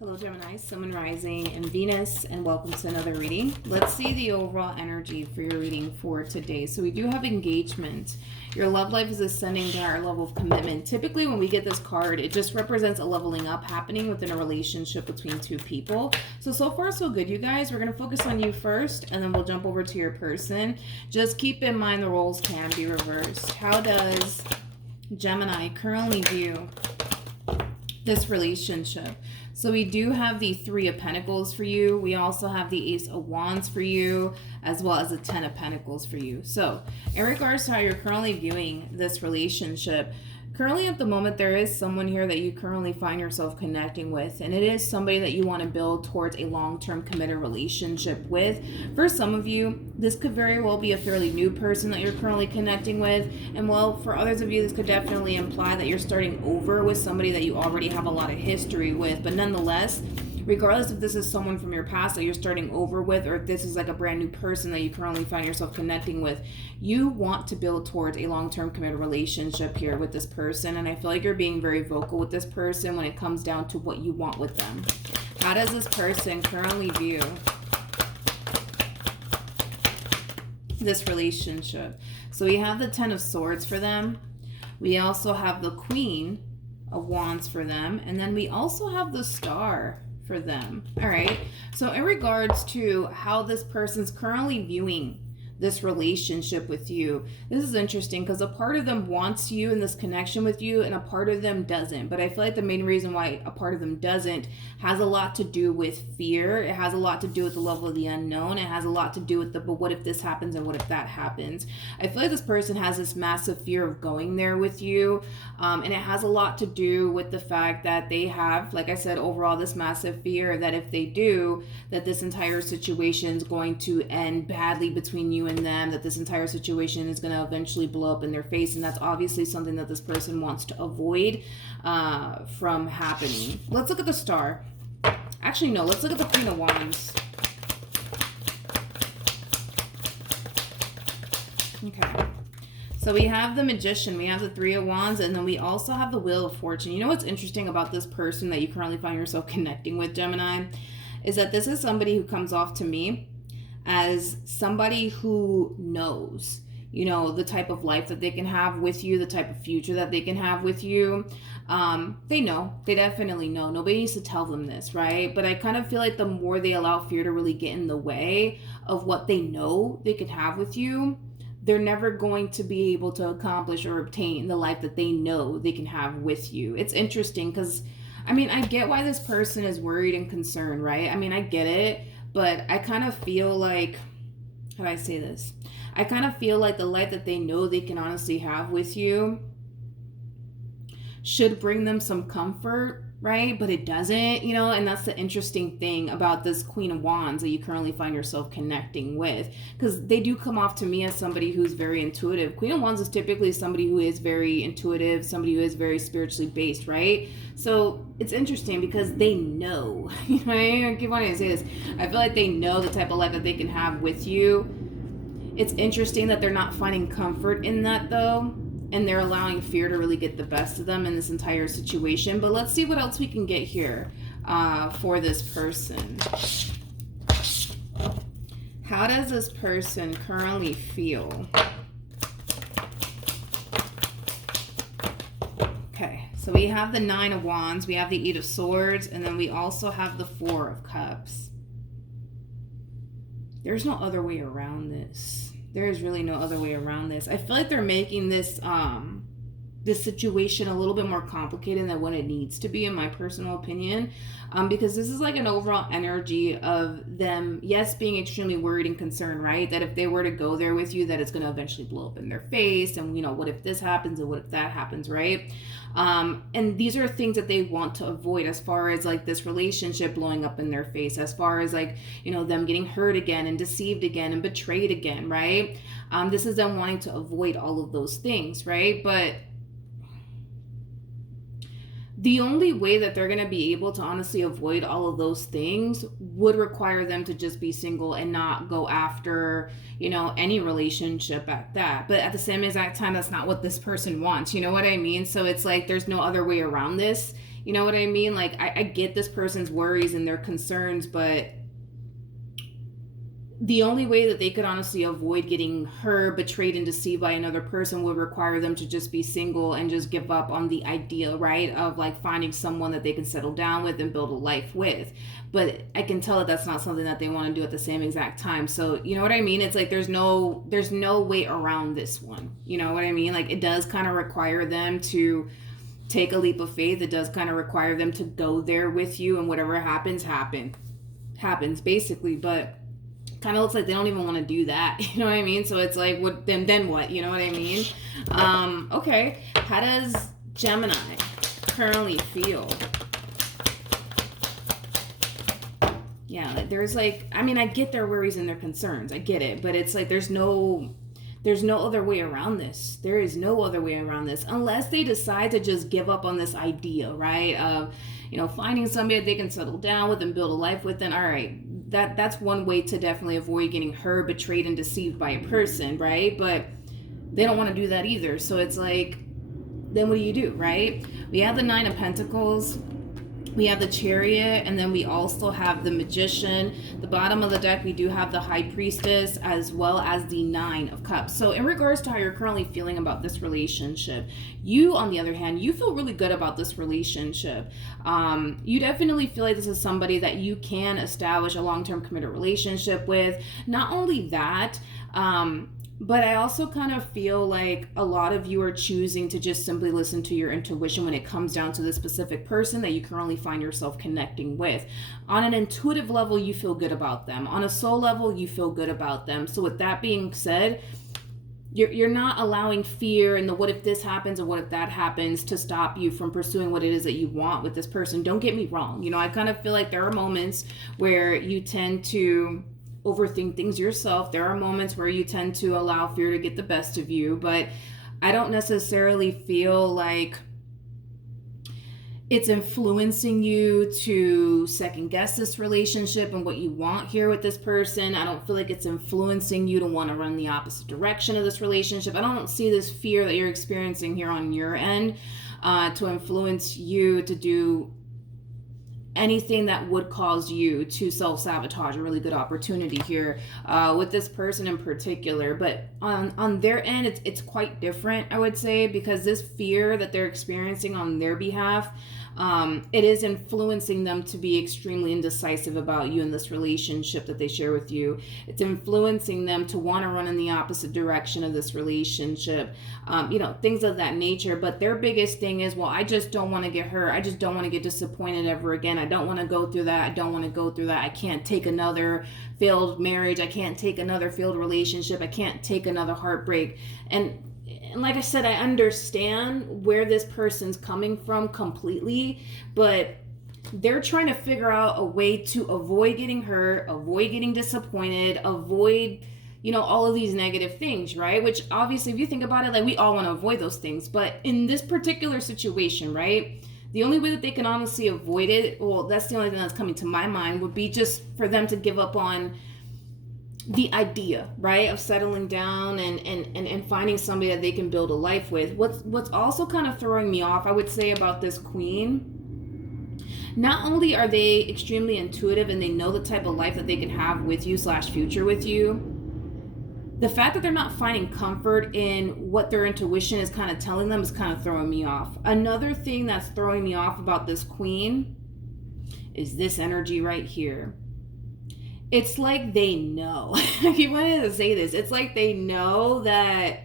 Hello Gemini, Sun, Moon, Rising, and Venus, and welcome to another reading. Let's see the overall energy for your reading for today. So we do have engagement. Your love life is ascending to a higher level of commitment. Typically when we get this card, it just represents a leveling up happening within a relationship between two people. So far so good, you guys. We're going to focus on you first, and then we'll jump over to your person. Just keep in mind the roles can be reversed. How does Gemini currently view this relationship? So we do have the Three of Pentacles for you. We also have the Ace of Wands for you, as well as the Ten of Pentacles for you. So in regards to how you're currently viewing this relationship, currently at the moment, there is someone here that you currently find yourself connecting with, and it is somebody that you want to build towards a long-term committed relationship with. For some of you, this could very well be a fairly new person that you're currently connecting with, and well, for others of you, this could definitely imply that you're starting over with somebody that you already have a lot of history with. But nonetheless, regardless if this is someone from your past that you're starting over with, or if this is like a brand new person that you currently find yourself connecting with, you want to build towards a long-term committed relationship here with this person. And I feel like you're being very vocal with this person when it comes down to what you want with them. How does this person currently view this relationship? So we have the Ten of Swords for them. We also have the Queen of Wands for them. And then we also have the Star for them. All right. So in regards to how this person's currently viewing this relationship with you, this is interesting because a part of them wants you in this connection with you and a part of them doesn't. But I feel like the main reason why a part of them doesn't has a lot to do with fear. It has a lot to do with the level of the unknown. It has a lot to do with the, but what if this happens and what if that happens? I feel like this person has this massive fear of going there with you. And it has a lot to do with the fact that they have, like I said, overall this massive fear that if they do, that this entire situation is going to end badly between you and them, that this entire situation is going to eventually blow up in their face. And that's obviously something that this person wants to avoid from happening. Let's look at the Star. Actually, no, let's look at the Queen of Wands. Okay. So we have the Magician, we have the Three of Wands, and then we also have the Wheel of Fortune. You know what's interesting about this person that you currently find yourself connecting with, Gemini, is that this is somebody who comes off to me as somebody who knows, you know, the type of life that they can have with you, the type of future that they can have with you. They know, they definitely know. Nobody needs to tell them this, right? But I kind of feel like the more they allow fear to really get in the way of what they know they can have with you, they're never going to be able to accomplish or obtain the life that they know they can have with you. It's interesting because, I mean, I get why this person is worried and concerned, right? I mean, I get it. But I kind of feel like, how do I say this? I kind of feel like the life that they know they can honestly have with you should bring them some comfort, right? But it doesn't, you know, and that's the interesting thing about this Queen of Wands that you currently find yourself connecting with, because they do come off to me as somebody who's very intuitive. Queen of Wands is typically somebody who is very intuitive, somebody who is very spiritually based, right? So it's interesting because they know, you know, I keep wanting to say this. I feel like they know the type of life that they can have with you. It's interesting that they're not finding comfort in that though, and they're allowing fear to really get the best of them in this entire situation. But let's see what else we can get here for this person. How does this person currently feel? Okay, so we have the Nine of Wands, we have the Eight of Swords, and then we also have the Four of Cups. There's no other way around this. There is really no other way around this. I feel like they're making this this situation a little bit more complicated than what it needs to be, in my personal opinion, because this is like an overall energy of them, yes, being extremely worried and concerned, right? That if they were to go there with you, that it's going to eventually blow up in their face, and you know, what if this happens and what if that happens, right? And these are things that they want to avoid, as far as like this relationship blowing up in their face, as far as like, you know, them getting hurt again and deceived again and betrayed again, right? This is them wanting to avoid all of those things, right? But the only way that they're going to be able to honestly avoid all of those things would require them to just be single and not go after, you know, any relationship at that. But at the same exact time, that's not what this person wants. You know what I mean? So it's like there's no other way around this. You know what I mean? Like, I get this person's worries and their concerns, but the only way that they could honestly avoid getting hurt, betrayed, and deceived by another person would require them to just be single and just give up on the idea, right, of like finding someone that they can settle down with and build a life with. But I can tell that that's not something that they want to do at the same exact time. So you know what I mean? It's like there's no way around this one. You know what I mean? Like, it does kind of require them to take a leap of faith. It does kind of require them to go there with you, and whatever happens basically. But kind of looks like they don't even want to do that. You know what I mean? So it's like, what then what? You know what I mean? Okay. How does Gemini currently feel? Yeah, like there's like, I mean, I get their worries and their concerns. I get it. But it's like there's no other way around this. There is no other way around this unless they decide to just give up on this idea, right? Of, finding somebody that they can settle down with and build a life with. Then all right, that's one way to definitely avoid getting hurt, betrayed, and deceived by a person, right? But they don't want to do that either. So it's like, then what do you do, right? We have the Nine of Pentacles. We have the Chariot, and then we also have the Magician. The bottom of the deck, we do have the High Priestess, as well as the Nine of Cups. So in regards to how you're currently feeling about this relationship, you, on the other hand, you feel really good about this relationship. You definitely feel like this is somebody that you can establish a long-term committed relationship with. Not only that, but I also kind of feel like a lot of you are choosing to just simply listen to your intuition when it comes down to the specific person that you currently find yourself connecting with. On an intuitive level, you feel good about them. On a soul level, you feel good about them. So with that being said, you're not allowing fear and the what if this happens or what if that happens to stop you from pursuing what it is that you want with this person. Don't get me wrong. I kind of feel like there are moments where you tend to overthink things yourself. There are moments where you tend to allow fear to get the best of you, but I don't necessarily feel like it's influencing you to second guess this relationship and what you want here with this person. I don't feel like it's influencing you to want to run the opposite direction of this relationship. I don't see this fear that you're experiencing here on your end to influence you to do anything that would cause you to self-sabotage a really good opportunity here with this person in particular. But on their end, it's quite different, I would say, because this fear that they're experiencing on their behalf, it is influencing them to be extremely indecisive about you in this relationship that they share with you. It's influencing them to want to run in the opposite direction of this relationship, things of that nature. But their biggest thing is, well, I just don't want to get hurt. I just don't want to get disappointed ever again. I don't want to go through that. I don't want to go through that. I can't take another failed marriage. I can't take another failed relationship. I can't take another heartbreak. And like I said, I understand where this person's coming from completely, but they're trying to figure out a way to avoid getting hurt, avoid getting disappointed, avoid, all of these negative things, right? Which obviously, if you think about it, like, we all want to avoid those things. But in this particular situation, right, the only way that they can honestly avoid it, well, that's the only thing that's coming to my mind, would be just for them to give up on the idea, right, of settling down and finding somebody that they can build a life with. What's also kind of throwing me off, I would say, about this queen, not only are they extremely intuitive and they know the type of life that they can have with you / future with you, the fact that they're not finding comfort in what their intuition is kind of telling them is kind of throwing me off. Another thing that's throwing me off about this queen is this energy right here. It's like they know. I keep wanting to say this. It's like they know that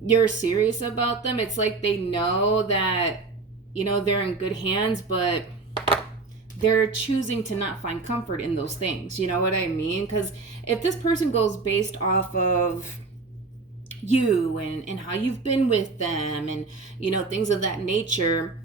you're serious about them. It's like they know that, they're in good hands, but they're choosing to not find comfort in those things. You know what I mean? Because if this person goes based off of you and how you've been with them and, things of that nature,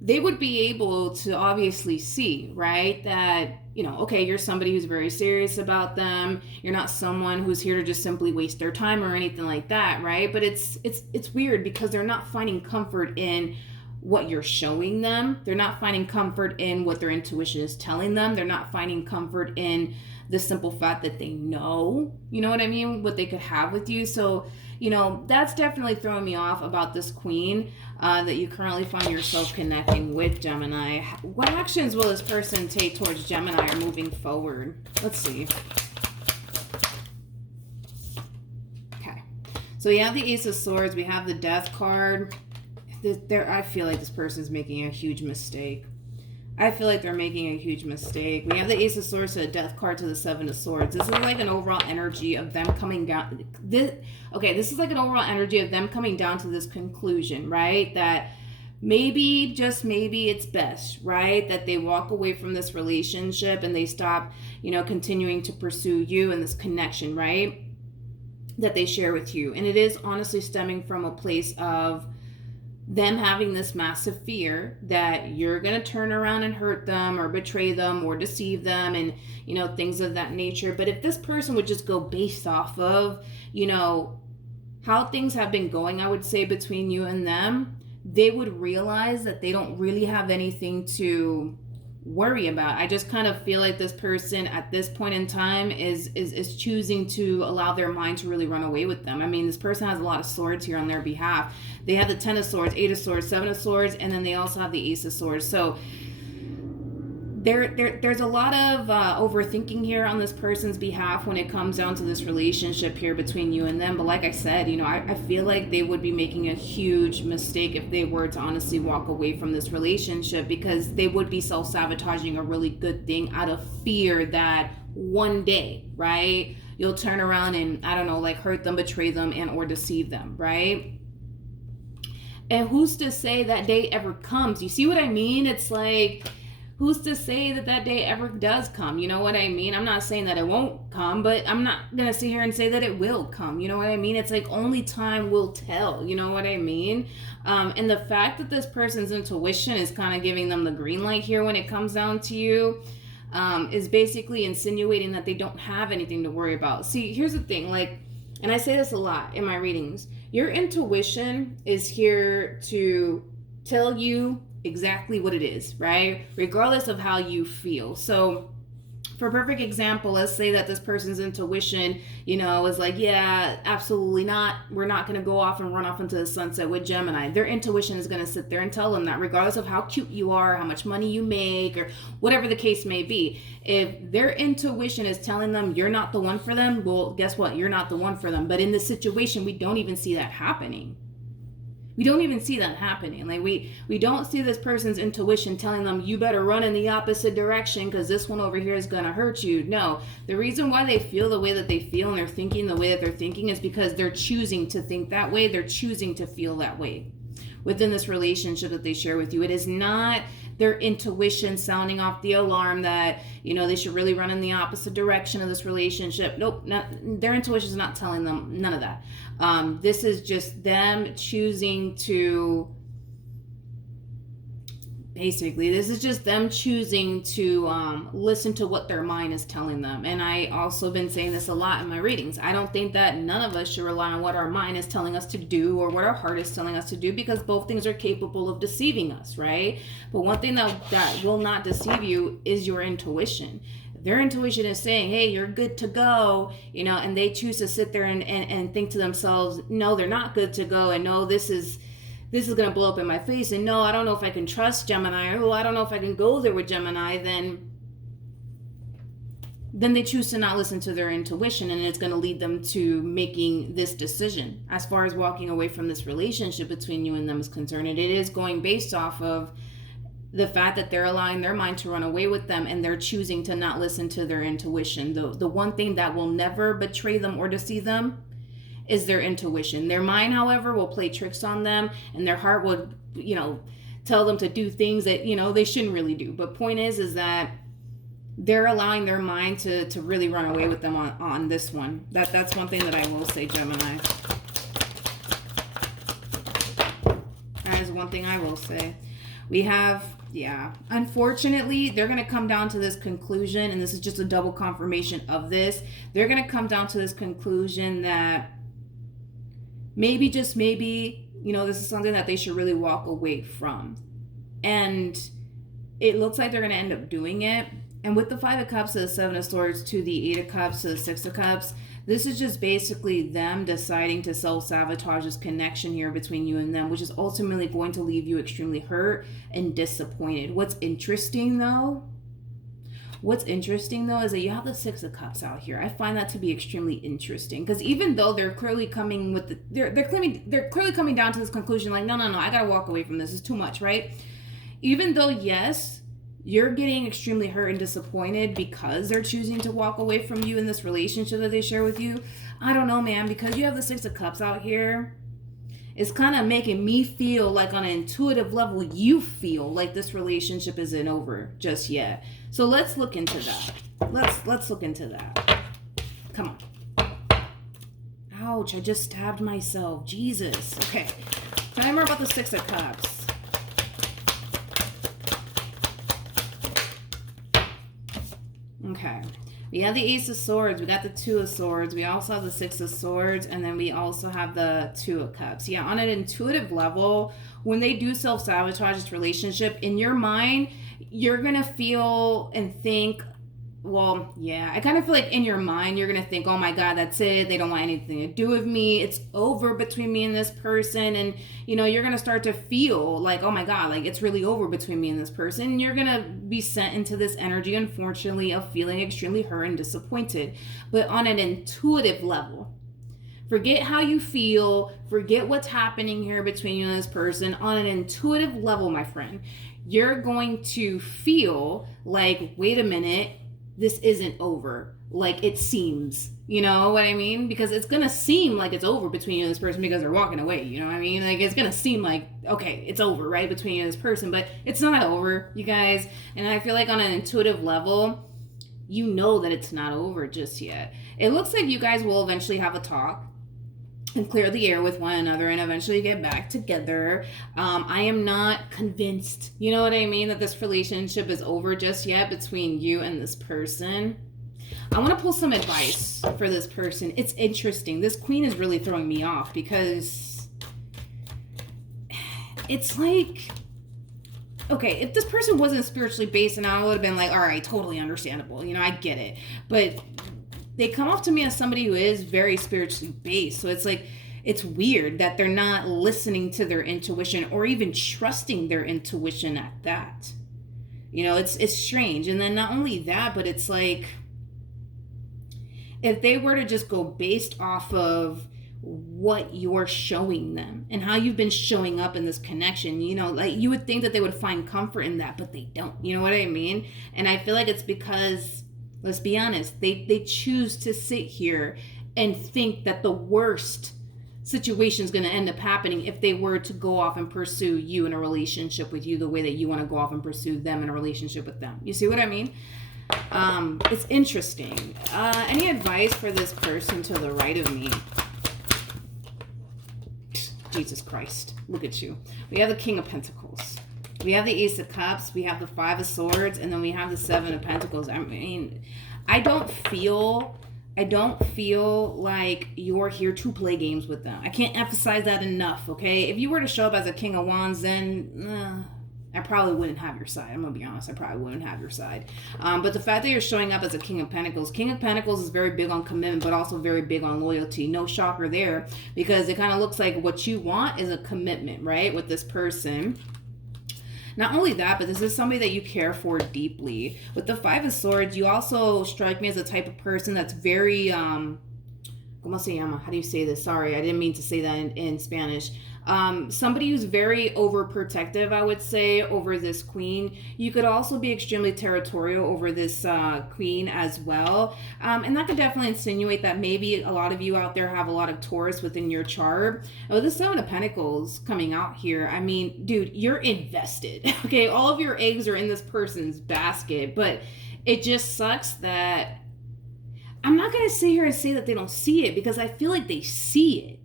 they would be able to obviously see, right, that, okay, you're somebody who's very serious about them. You're not someone who's here to just simply waste their time or anything like that, right? But it's weird because they're not finding comfort in what you're showing them. They're not finding comfort in what their intuition is telling them. They're not finding comfort in the simple fact that they know, you know what I mean, what they could have with you. So, you know, that's definitely throwing me off about this queen that you currently find yourself connecting with, Gemini. What actions will this person take towards Gemini or moving forward? Let's see. Okay. So we have the Ace of Swords. We have the Death card. I feel like this person's making a huge mistake. I feel like they're making a huge mistake. We have the Ace of Swords to the Death card to the Seven of Swords. This is like an overall energy of them coming down. This is like an overall energy of them coming down to this conclusion, right? That maybe, just maybe, it's best, right? That they walk away from this relationship and they stop, you know, continuing to pursue you and this connection, right? That they share with you. And it is honestly stemming from a place of them having this massive fear that you're going to turn around and hurt them or betray them or deceive them and, you know, things of that nature. But if this person would just go based off of, you know, how things have been going, I would say, between you and them, they would realize that they don't really have anything to worry about. I just kind of feel like this person at this point in time is choosing to allow their mind to really run away with them. I mean, this person has a lot of swords here on their behalf. They have the 10 of Swords, 8 of Swords, 7 of Swords, and then they also have the Ace of Swords. So there's a lot of overthinking here on this person's behalf when it comes down to this relationship here between you and them. But like I said, you know, I feel like they would be making a huge mistake if they were to honestly walk away from this relationship, because they would be self-sabotaging a really good thing out of fear that one day, right, you'll turn around and, I don't know, like hurt them, betray them, and or deceive them, right? And who's to say that day ever comes? You see what I mean? It's like, who's to say that that day ever does come? You know what I mean? I'm not saying that it won't come, but I'm not going to sit here and say that it will come. You know what I mean? It's like only time will tell. You know what I mean? And the fact that this person's intuition is kind of giving them the green light here when it comes down to you is basically insinuating that they don't have anything to worry about. See, here's the thing. Like, and I say this a lot in my readings, your intuition is here to tell you exactly what it is, right? Regardless of how you feel. So for a perfect example, let's say that this person's intuition, you know, is like, yeah, absolutely not. We're not going to go off and run off into the sunset with Gemini. Their intuition is going to sit there and tell them that regardless of how cute you are, how much money you make, or whatever the case may be, if their intuition is telling them you're not the one for them, well, guess what? You're not the one for them. But in this situation, we don't even see that happening. We don't even see that happening. Like we don't see this person's intuition telling them you better run in the opposite direction because this one over here is going to hurt you. No, the reason why they feel the way that they feel and they're thinking the way that they're thinking is because they're choosing to think that way. They're choosing to feel that way within this relationship that they share with you. It is not their intuition sounding off the alarm that, you know, they should really run in the opposite direction of this relationship. Nope, their intuition is not telling them none of that. This is just them choosing to, basically, this is just them choosing to listen to what their mind is telling them. And I also been saying this a lot in my readings. I don't think that none of us should rely on what our mind is telling us to do or what our heart is telling us to do, because both things are capable of deceiving us, right? But one thing that will not deceive you is your intuition. Their intuition is saying, hey, you're good to go, you know, and they choose to sit there and think to themselves, no, they're not good to go, and no, this is going to blow up in my face, and no, I don't know if I can trust Gemini, or I don't know if I can go there with Gemini, then they choose to not listen to their intuition, and it's going to lead them to making this decision. As far as walking away from this relationship between you and them is concerned, it is going based off of the fact that they're allowing their mind to run away with them, and they're choosing to not listen to their intuition. The one thing that will never betray them or deceive them is their intuition. Their mind, however, will play tricks on them, and their heart will, you know, tell them to do things that, you know, they shouldn't really do. But point is that they're allowing their mind to really run away with them on this one. That's one thing that I will say, Gemini. That is one thing I will say. We have, yeah, unfortunately, they're going to come down to this conclusion, and this is just a double confirmation of this. They're going to come down to this conclusion that maybe, just maybe, you know, this is something that they should really walk away from. And it looks like they're going to end up doing it. And with the Five of Cups to the Seven of Swords to the Eight of Cups to the Six of Cups, this is just basically them deciding to self-sabotage this connection here between you and them, which is ultimately going to leave you extremely hurt and disappointed. What's interesting though is that you have the Six of Cups out here. I find that to be extremely interesting, because even though they're clearly coming with they're clearly coming down to this conclusion, like, no, I gotta walk away from this. It's too much, right? Even though, yes, you're getting extremely hurt and disappointed because they're choosing to walk away from you in this relationship that they share with you. I don't know, man, because you have the Six of Cups out here, it's kind of making me feel like on an intuitive level, you feel like this relationship isn't over just yet. So let's look into that. Let's look into that. Come on. Ouch, I just stabbed myself. Jesus. Okay. Tell me more about the Six of Cups. Okay. We have the Ace of Swords. We got the Two of Swords. We also have the Six of Swords. And then we also have the Two of Cups. Yeah, on an intuitive level, when they do self-sabotage this relationship, in your mind, you're going to feel and think, well, yeah, I kind of feel like in your mind, you're going to think, oh my God, that's it. They don't want anything to do with me. It's over between me and this person. And, you know, you're going to start to feel like, oh my God, like it's really over between me and this person. And you're going to be sent into this energy, unfortunately, of feeling extremely hurt and disappointed. But on an intuitive level, forget how you feel, forget what's happening here between you and this person. On an intuitive level, my friend, you're going to feel like, wait a minute, this isn't over like it seems. You know what I mean? Because it's going to seem like it's over between you and this person because they're walking away. You know what I mean? Like, it's going to seem like, okay, it's over, right, between you and this person. But it's not over, you guys. And I feel like on an intuitive level, you know that it's not over just yet. It looks like you guys will eventually have a talk and clear the air with one another and eventually get back together. I am not convinced, you know what I mean, that this relationship is over just yet between you and this person. I want to pull some advice for this person. It's interesting. This queen is really throwing me off because it's like, okay, if this person wasn't spiritually based, and I would have been like, all right, totally understandable. You know, I get it. But they come off to me as somebody who is very spiritually based. So it's like, it's weird that they're not listening to their intuition or even trusting their intuition at that. You know, it's strange. And then not only that, but it's like, if they were to just go based off of what you're showing them and how you've been showing up in this connection, you know, like you would think that they would find comfort in that, but they don't. You know what I mean? And I feel like it's because, let's be honest, they choose to sit here and think that the worst situation is going to end up happening if they were to go off and pursue you in a relationship with you the way that you want to go off and pursue them in a relationship with them. You see what I mean? It's interesting. Any advice for this person to the right of me? Jesus Christ, look at you. We have the King of Pentacles. We have the Ace of Cups. We have the Five of Swords. And then we have the Seven of Pentacles. I mean, I don't feel like you're here to play games with them. I can't emphasize that enough, okay? If you were to show up as a King of Wands, then I probably wouldn't have your side. I'm going to be honest. I probably wouldn't have your side. But the fact that you're showing up as a King of Pentacles is very big on commitment, but also very big on loyalty. No shocker there, because it kind of looks like what you want is a commitment, right, with this person. Not only that, but this is somebody that you care for deeply. With the Five of Swords, you also strike me as a type of person that's very, ¿cómo se llama? How do you say this? Sorry, I didn't mean to say that in Spanish. Somebody who's very overprotective, I would say, over this queen. You could also be extremely territorial over this queen as well. And that could definitely insinuate that maybe a lot of you out there have a lot of Taurus within your chart. Oh, the Seven of Pentacles coming out here. I mean, dude, you're invested. Okay, all of your eggs are in this person's basket, but it just sucks that I'm not going to sit here and say that they don't see it, because I feel like they see it.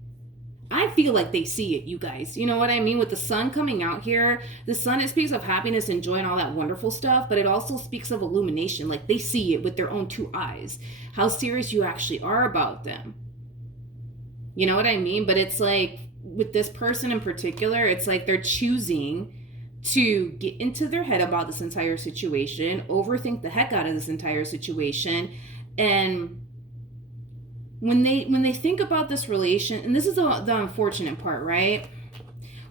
I feel like they see it, you guys. You know what I mean? With the sun coming out here, the sun, it speaks of happiness and joy and all that wonderful stuff, but it also speaks of illumination. Like, they see it with their own two eyes, how serious you actually are about them. You know what I mean? But it's like, with this person in particular, it's like they're choosing to get into their head about this entire situation, overthink the heck out of this entire situation. And when they think about this relation, and this is the unfortunate part, right?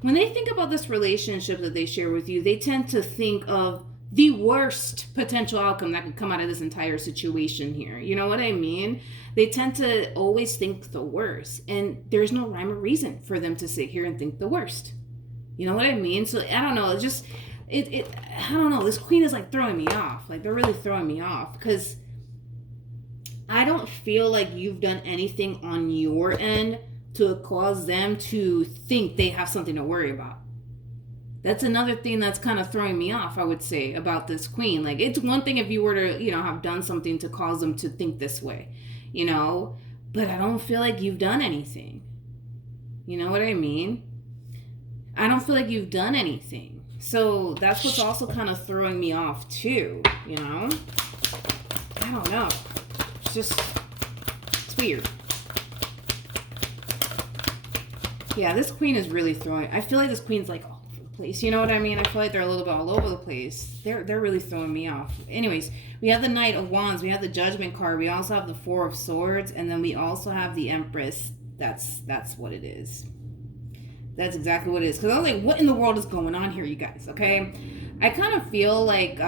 When they think about this relationship that they share with you, they tend to think of the worst potential outcome that could come out of this entire situation here. You know what I mean? They tend to always think the worst, and there's no rhyme or reason for them to sit here and think the worst. You know what I mean? So I don't know. It's just, I don't know. This queen is like throwing me off. Like, they're really throwing me off, because I don't feel like you've done anything on your end to cause them to think they have something to worry about. That's another thing that's kind of throwing me off, I would say, about this queen. Like, it's one thing if you were to, have done something to cause them to think this way, but I don't feel like you've done anything. You know what I mean? I don't feel like you've done anything. So that's what's also kind of throwing me off too, I don't know. It's weird. Yeah, this queen is really I feel like this queen's like all over the place. You know what I mean? I feel like they're a little bit all over the place. They're really throwing me off. Anyways, we have the Knight of Wands. We have the Judgment card. We also have the Four of Swords. And then we also have the Empress. That's what it is. That's exactly what it is. Because I was like, what in the world is going on here, you guys? Okay? I kind of feel like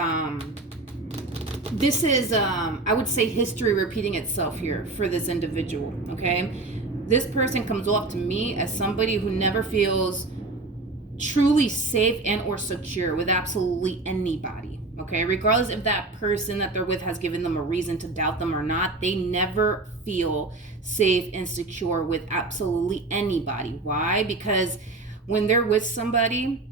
this is, I would say, history repeating itself here for this individual. Okay? This person comes off to me as somebody who never feels truly safe and or secure with absolutely anybody. Okay? Regardless if that person that they're with has given them a reason to doubt them or not, they never feel safe and secure with absolutely anybody. Why? Because when they're with somebody,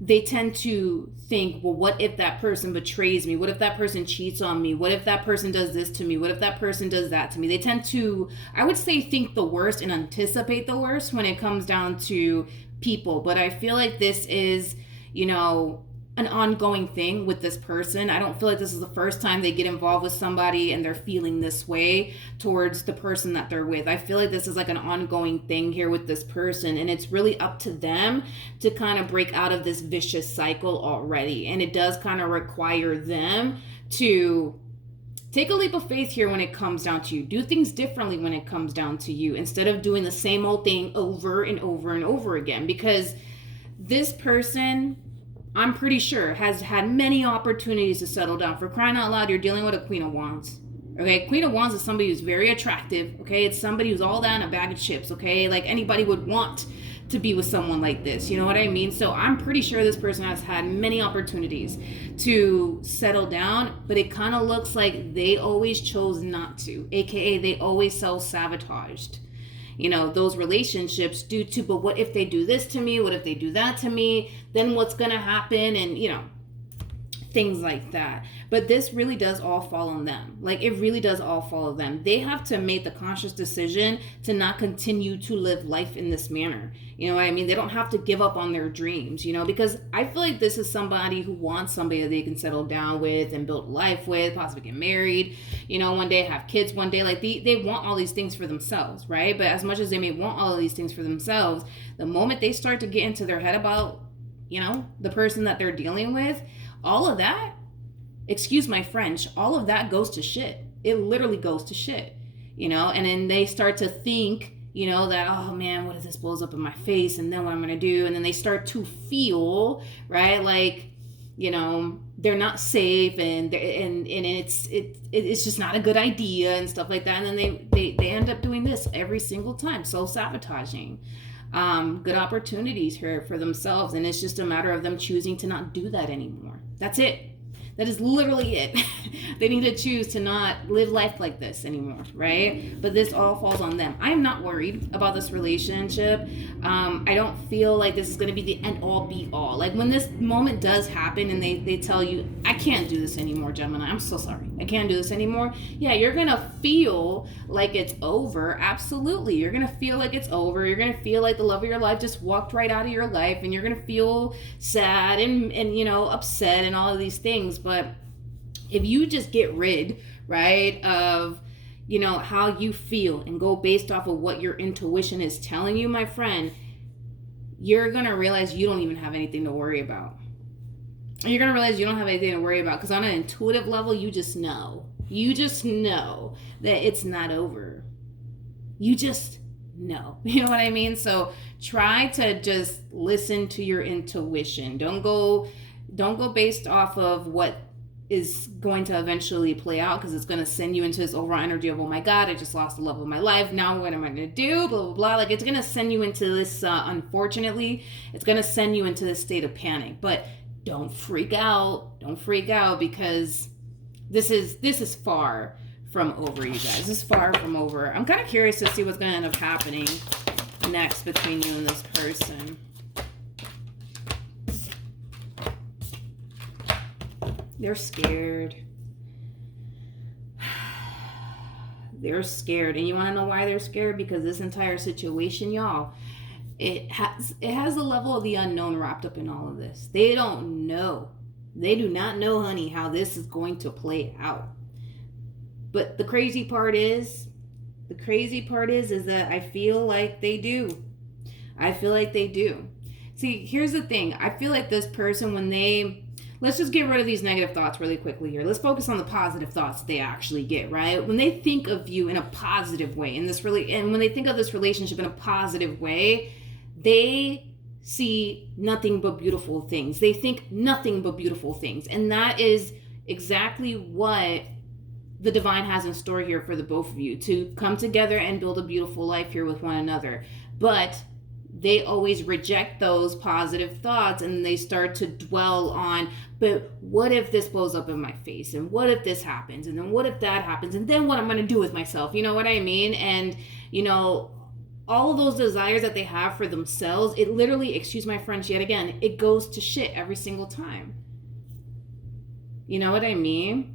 they tend to think, well, what if that person betrays me? What if that person cheats on me? What if that person does this to me? What if that person does that to me? They tend to, I would say, think the worst and anticipate the worst when it comes down to people. But I feel like this is, an ongoing thing with this person. I don't feel like this is the first time they get involved with somebody and they're feeling this way towards the person that they're with. I feel like this is like an ongoing thing here with this person, and it's really up to them to kind of break out of this vicious cycle already. And it does kind of require them to take a leap of faith here when it comes down to you. Do things differently when it comes down to you, instead of doing the same old thing over and over and over again. Because this person, I'm pretty sure, has had many opportunities to settle down. For crying out loud, you're dealing with a Queen of Wands. Okay, Queen of Wands is somebody who's very attractive. Okay, it's somebody who's all that in a bag of chips. Okay, like anybody would want to be with someone like this. You know what I mean? So I'm pretty sure this person has had many opportunities to settle down, but it kind of looks like they always chose not to. AKA, they always self-sabotaged those relationships due to, but what if they do this to me? What if they do that to me? Then what's going to happen? And, things like that. But this really does all fall on them. Like, it really does all fall on them. They have to make the conscious decision to not continue to live life in this manner. You know what I mean? They don't have to give up on their dreams, because I feel like this is somebody who wants somebody that they can settle down with and build life with, possibly get married, one day have kids one day. Like, they want all these things for themselves, right? But as much as they may want all of these things for themselves, the moment they start to get into their head about, the person that they're dealing with, all of that, excuse my French, all of that goes to shit. It literally goes to shit, and then they start to think, that, oh man, what if this blows up in my face? And then what I'm going to do? And then they start to feel, right, like, they're not safe and it's just not a good idea and stuff like that. And then they end up doing this every single time, self-sabotaging good opportunities here for themselves. And it's just a matter of them choosing to not do that anymore. That's it. That is literally it. They need to choose to not live life like this anymore, right? But this all falls on them. I am not worried about this relationship. I don't feel like this is going to be the end all be all. Like, when this moment does happen and they tell you, I can't do this anymore, Gemini. I'm so sorry. I can't do this anymore. Yeah, you're going to feel like it's over. Absolutely. You're going to feel like it's over. You're going to feel like the love of your life just walked right out of your life, and you're going to feel sad and upset and all of these things. But if you just get rid, right, of, how you feel and go based off of what your intuition is telling you, my friend, you're going to realize you don't even have anything to worry about. You're going to realize you don't have anything to worry about because on an intuitive level, you just know. You just know that it's not over. You just know. You know what I mean? So try to just listen to your intuition. Don't go based off of what is going to eventually play out, because it's going to send you into this overall energy of, oh my God, I just lost the love of my life. Now what am I going to do? Blah, blah, blah. Like, it's going to send you into this, unfortunately, it's going to send you into this state of panic. But don't freak out. Don't freak out, because this is far from over, you guys. This is far from over. I'm kind of curious to see what's going to end up happening next between you and this person. They're scared. They're scared. And you want to know why they're scared? Because this entire situation, y'all, it has the level of the unknown wrapped up in all of this. They don't know. They do not know, honey, how this is going to play out. But the crazy part is that I feel like they do. I feel like they do. See, here's the thing. I feel like this person, let's just get rid of these negative thoughts really quickly here. Let's focus on the positive thoughts they actually get, right? When they think of you in a positive way, and when they think of this relationship in a positive way, they see nothing but beautiful things. They think nothing but beautiful things. And that is exactly what the divine has in store here for the both of you, to come together and build a beautiful life here with one another. But they always reject those positive thoughts, and they start to dwell on, but what if this blows up in my face? And what if this happens? And then what if that happens? And then what I'm going to do with myself? You know what I mean? And, all of those desires that they have for themselves, it literally, excuse my French yet again, it goes to shit every single time. You know what I mean?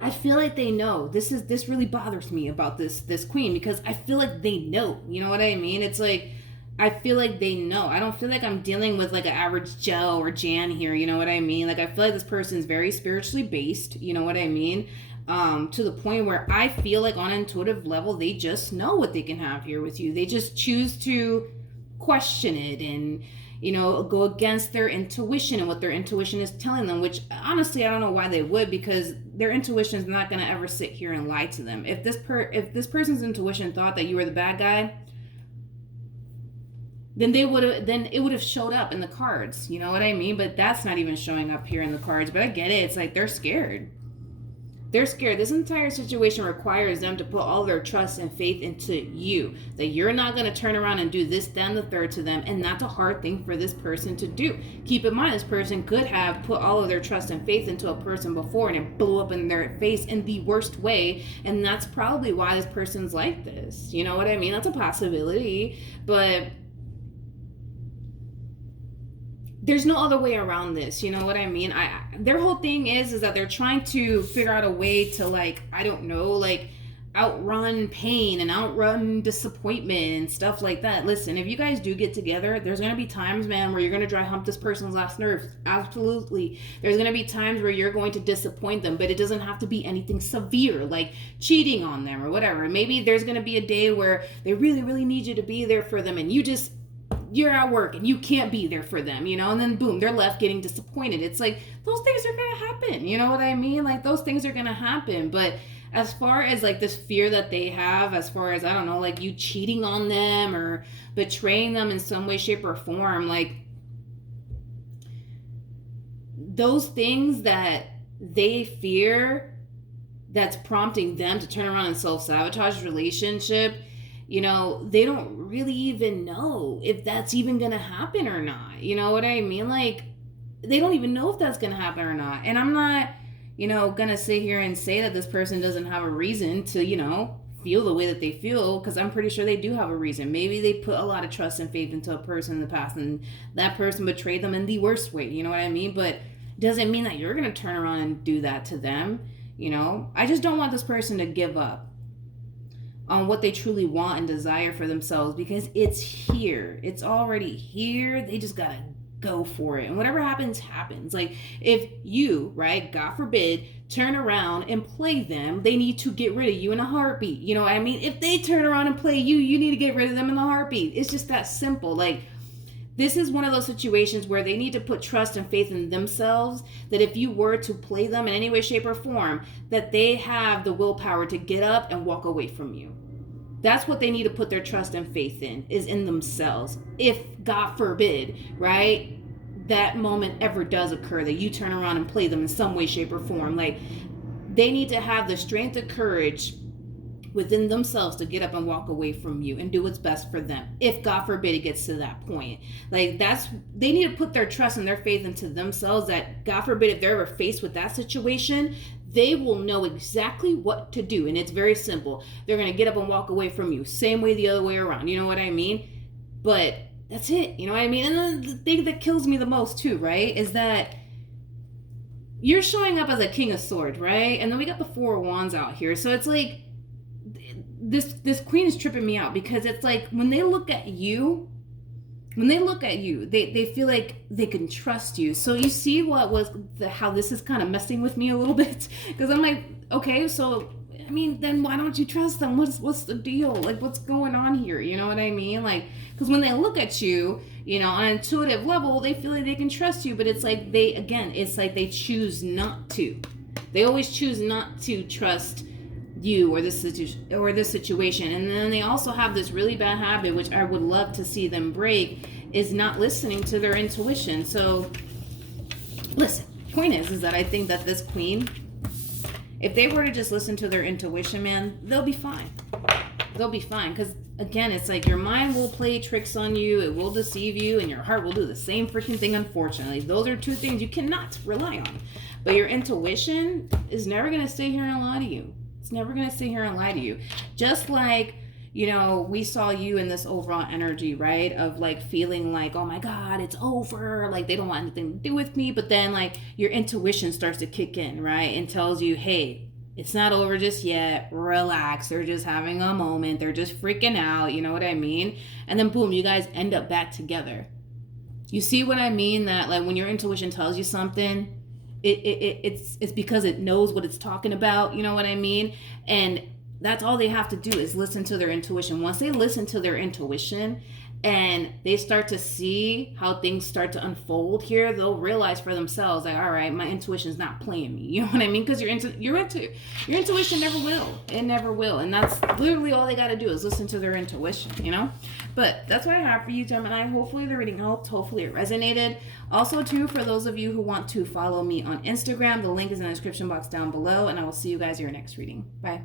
I feel like they know. This really bothers me about this queen, because I feel like they know. You know what I mean? It's like, I feel like they know. I don't feel like I'm dealing with like an average Joe or Jan here. You know what I mean? Like, I feel like this person is very spiritually based. You know what I mean? To the point where I feel like on an intuitive level, they just know what they can have here with you. They just choose to question it and, go against their intuition and what their intuition is telling them, which honestly, I don't know why they would, because their intuition is not going to ever sit here and lie to them. If this person's intuition thought that you were the bad guy, then it would have showed up in the cards. You know what I mean? But that's not even showing up here in the cards. But I get it. It's like they're scared. They're scared. This entire situation requires them to put all their trust and faith into you. That you're not going to turn around and do this, then the third to them. And that's a hard thing for this person to do. Keep in mind, this person could have put all of their trust and faith into a person before, and it blew up in their face in the worst way. And that's probably why this person's like this. You know what I mean? That's a possibility. But there's no other way around this. You know what I mean? Their whole thing is that they're trying to figure out a way to, like, I don't know, like, outrun pain and outrun disappointment and stuff like that. Listen, if you guys do get together, there's going to be times, man, where you're going to dry hump this person's last nerves. Absolutely. There's going to be times where you're going to disappoint them, but it doesn't have to be anything severe, like cheating on them or whatever. Maybe there's going to be a day where they really, really need you to be there for them, and you're at work and you can't be there for them, and then boom, they're left getting disappointed. It's like, those things are going to happen. You know what I mean? Like, those things are going to happen. But as far as like this fear that they have, as far as, I don't know, like you cheating on them or betraying them in some way, shape, or form, like those things that they fear that's prompting them to turn around and self-sabotage the relationship, they don't really even know if that's even going to happen or not. You know what I mean? Like, they don't even know if that's going to happen or not. And I'm not, going to sit here and say that this person doesn't have a reason to, feel the way that they feel, because I'm pretty sure they do have a reason. Maybe they put a lot of trust and faith into a person in the past, and that person betrayed them in the worst way. You know what I mean? But it doesn't mean that you're going to turn around and do that to them. I just don't want this person to give up on what they truly want and desire for themselves, because it's here. It's already here. They just gotta go for it. And whatever happens, happens. Like, if you, right, God forbid, turn around and play them, they need to get rid of you in a heartbeat. You know what I mean? If they turn around and play you, you need to get rid of them in a heartbeat. It's just that simple. Like, This is one of those situations where they need to put trust and faith in themselves, that if you were to play them in any way, shape, or form, that they have the willpower to get up and walk away from you. That's what they need to put their trust and faith in, is in themselves. If, God forbid, right, that moment ever does occur, that you turn around and play them in some way, shape, or form, like, they need to have the strength and courage within themselves to get up and walk away from you and do what's best for them. If, God forbid, it gets to that point. Like, they need to put their trust and their faith into themselves, that, God forbid, if they're ever faced with that situation, they will know exactly what to do. And it's very simple. They're going to get up and walk away from you. Same way the other way around. You know what I mean? But that's it. You know what I mean? And then the thing that kills me the most too, right, is that you're showing up as a King of Swords, right? And then we got the Four of Wands out here. So it's like, this queen is tripping me out, because it's like, when they look at you, they feel like they can trust you. So you see how this is kind of messing with me a little bit, because I'm like, okay, so I mean, then why don't you trust them? What's the deal? Like, what's going on here? You know what I mean? Like, because when they look at you, you know, on an intuitive level, they feel like they can trust you, but it's like it's like they choose not to. They always choose not to trust you or this situation. And then they also have this really bad habit, which I would love to see them break, is not listening to their intuition. So listen, point is that I think that this queen, if they were to just listen to their intuition, man, they'll be fine. They'll be fine. Because again, it's like, your mind will play tricks on you, it will deceive you, and your heart will do the same freaking thing, unfortunately. Those are two things you cannot rely on. But your intuition is never going to sit here and lie to you. It's never going to sit here and lie to you. Just like, you know, we saw you in this overall energy, right? Of like feeling like, oh my God, it's over. Like, they don't want anything to do with me. But then like your intuition starts to kick in, right? And tells you, hey, it's not over just yet. Relax. They're just having a moment. They're just freaking out. You know what I mean? And then boom, you guys end up back together. You see what I mean? That like when your intuition tells you something, it's because it knows what it's talking about. You know what I mean? And that's all they have to do, is listen to their intuition. Once they listen to their intuition and they start to see how things start to unfold here, they'll realize for themselves, like, all right, my intuition is not playing me. You know what I mean? Because your intuition never will. It never will. And that's literally all they got to do, is listen to their intuition, you know? But that's what I have for you, Gemini. Hopefully the reading helped. Hopefully it resonated. Also, too, for those of you who want to follow me on Instagram, the link is in the description box down below. And I will see you guys in your next reading. Bye.